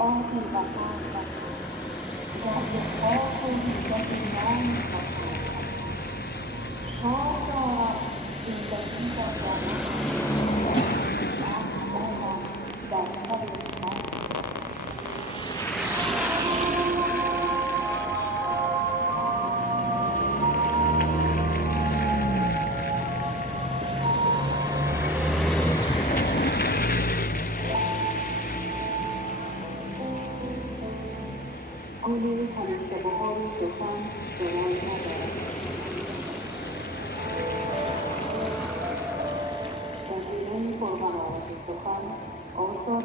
all in the heart that the powerful getting down the shoulder in the center of the Only همیشه بهاری سخن دوام ندارد. دقیقاً قربان آقای سخن آثار